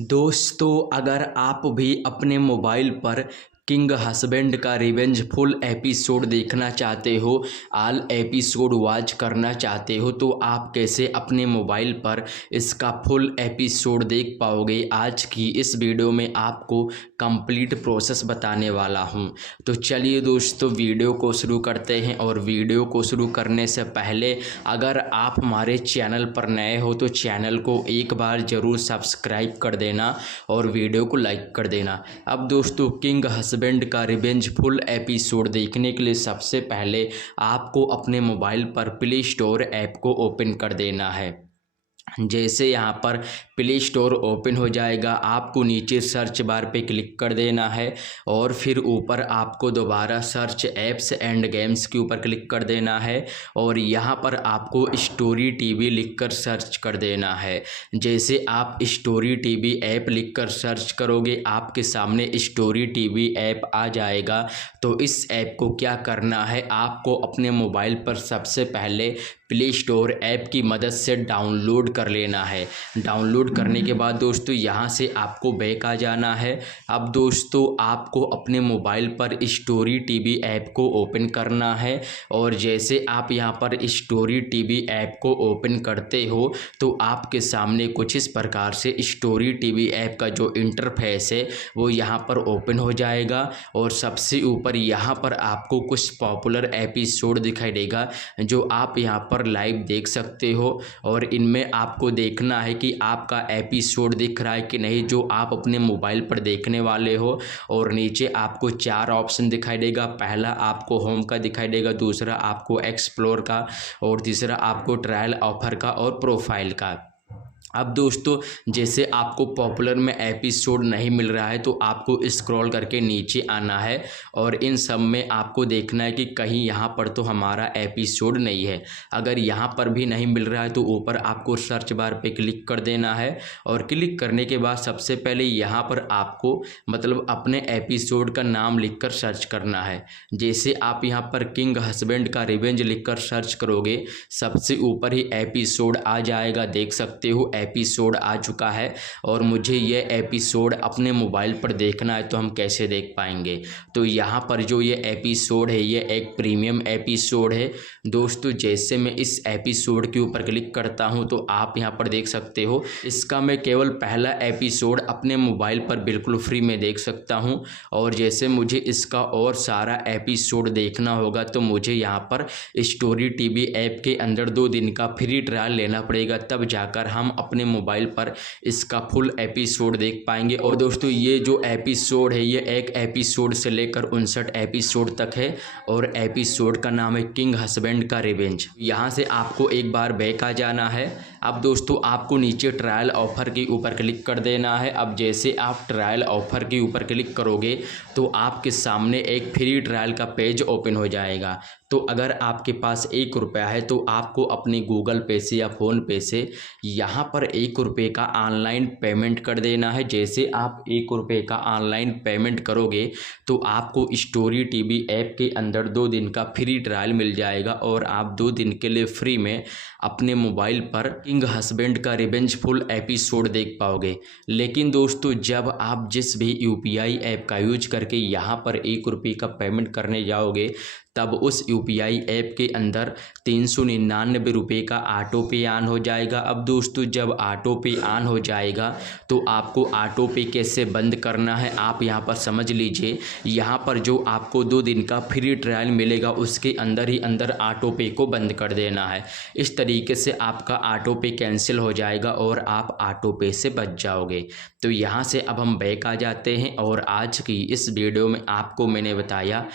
दोस्तों, अगर आप भी अपने मोबाइल पर किंग हस्बैंड का रिवेंज फुल एपिसोड देखना चाहते हो, ऑल एपिसोड वॉच करना चाहते हो, तो आप कैसे अपने मोबाइल पर इसका फुल एपिसोड देख पाओगे। आज की इस वीडियो में आपको कंप्लीट प्रोसेस बताने वाला हूं। तो चलिए दोस्तों, वीडियो को शुरू करते हैं। और वीडियो को शुरू करने से पहले अगर आप हमारे चैनल पर नए हो तो चैनल को एक बार ज़रूर सब्सक्राइब कर देना और वीडियो को लाइक कर देना। अब दोस्तों, किंग हस्बैंड का रिवेंज फुल एपिसोड देखने के लिए सबसे पहले आपको अपने मोबाइल पर प्ले स्टोर ऐप को ओपन कर देना है। जैसे यहाँ पर प्ले स्टोर ओपन हो जाएगा, आपको नीचे सर्च बार पे क्लिक कर देना है और फिर ऊपर आपको दोबारा सर्च ऐप्स एंड गेम्स के ऊपर क्लिक कर देना है और यहाँ पर आपको स्टोरी टीवी लिखकर सर्च कर देना है। जैसे आप स्टोरी टीवी ऐप लिखकर सर्च करोगे, आपके सामने स्टोरी टीवी ऐप आ जाएगा। तो इस ऐप को क्या करना है, आपको अपने मोबाइल पर सबसे पहले प्ले स्टोर ऐप की मदद से डाउनलोड कर लेना है। डाउनलोड करने के बाद दोस्तों, यहाँ से आपको बैक आ जाना है। अब दोस्तों, आपको अपने मोबाइल पर स्टोरी टीवी ऐप को ओपन करना है और जैसे आप यहाँ पर स्टोरी टीवी ऐप को ओपन करते हो तो आपके सामने कुछ इस प्रकार से स्टोरी टीवी ऐप का जो इंटरफेस है वो यहाँ पर ओपन हो जाएगा। और सबसे ऊपर यहाँ पर आपको कुछ पॉपुलर एपिसोड दिखाई देगा जो आप यहाँ पर लाइव देख सकते हो। और इनमें आपको देखना है कि आपका एपिसोड दिख रहा है कि नहीं, जो आप अपने मोबाइल पर देखने वाले हो। और नीचे आपको 4 ऑप्शन दिखाई देगा। पहला आपको होम का दिखाई देगा, दूसरा आपको एक्सप्लोर का और तीसरा आपको ट्रायल ऑफर का और प्रोफाइल का। अब दोस्तों, जैसे आपको पॉपुलर में एपिसोड नहीं मिल रहा है तो आपको स्क्रॉल करके नीचे आना है और इन सब में आपको देखना है कि कहीं यहाँ पर तो हमारा एपिसोड नहीं है। अगर यहाँ पर भी नहीं मिल रहा है तो ऊपर आपको सर्च बार पे क्लिक कर देना है और क्लिक करने के बाद सबसे पहले यहाँ पर आपको मतलब अपने एपिसोड का नाम लिखकर सर्च करना है। जैसे आप यहाँ पर किंग हस्बैंड का रिवेंज लिखकर सर्च करोगे, सबसे ऊपर ही एपिसोड आ जाएगा, देख सकते हो एपिसोड आ चुका है। और मुझे ये एपिसोड अपने मोबाइल पर देखना है तो हम कैसे देख पाएंगे। तो यहाँ पर जो ये एपिसोड है ये एक प्रीमियम एपिसोड है दोस्तों। जैसे मैं इस एपिसोड के ऊपर क्लिक करता हूँ तो आप यहाँ पर देख सकते हो, इसका मैं केवल पहला एपिसोड अपने मोबाइल पर बिल्कुल फ्री में देख सकता हूँ। और जैसे मुझे इसका और सारा एपिसोड देखना होगा तो मुझे यहाँ पर स्टोरी टीवी ऐप के अंदर 2 दिन का फ्री ट्रायल लेना पड़ेगा, तब जाकर हम अपने मोबाइल पर इसका फुल एपिसोड देख पाएंगे। और दोस्तों, ये जो एपिसोड है ये एक एपिसोड से लेकर 59 एपिसोड तक है और एपिसोड का नाम है किंग हस्बैंड का रिवेंज। यहाँ से आपको एक बार बैक आ जाना है। अब दोस्तों, आपको नीचे ट्रायल ऑफर के ऊपर क्लिक कर देना है। अब जैसे आप ट्रायल ऑफर के ऊपर क्लिक करोगे तो आपके सामने एक फ्री ट्रायल का पेज ओपन हो जाएगा। तो अगर आपके पास 1 रुपया है तो आपको अपने गूगल पे से या फ़ोन पे से यहाँ पर 1 रुपये का ऑनलाइन पेमेंट कर देना है। जैसे आप 1 रुपये का ऑनलाइन पेमेंट करोगे तो आपको स्टोरी टीवी ऐप के अंदर 2 दिन का फ्री ट्रायल मिल जाएगा और आप 2 दिन के लिए फ्री में अपने मोबाइल पर किंग हस्बैंड का रिवेंज फुल एपिसोड देख पाओगे। लेकिन दोस्तों, जब आप जिस भी यूपीआई ऐप का यूज करके यहाँ पर 1 रुपये का पेमेंट करने जाओगे तब उस यूपीआई ऐप के अंदर 399 रुपये का ऑटो पे ऑन हो जाएगा। अब दोस्तों, जब ऑटो पे ऑन हो जाएगा तो आपको ऑटो पे कैसे बंद करना है आप यहाँ पर समझ लीजिए। यहाँ पर जो आपको 2 दिन का फ्री ट्रायल मिलेगा उसके अंदर ही अंदर ऑटो पे को बंद कर देना है। इस तरीके से आपका ऑटो पे कैंसिल हो जाएगा और आप ऑटो पे से बच जाओगे। तो यहाँ से अब हम बैक आ जाते हैं और आज की इस वीडियो में आपको मैंने बताया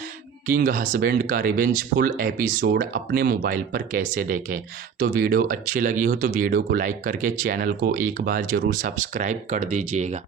किंग हस्बैंड का रिवेंज फुल एपिसोड अपने मोबाइल पर कैसे देखें। तो वीडियो अच्छी लगी हो तो वीडियो को लाइक करके चैनल को एक बार ज़रूर सब्सक्राइब कर दीजिएगा।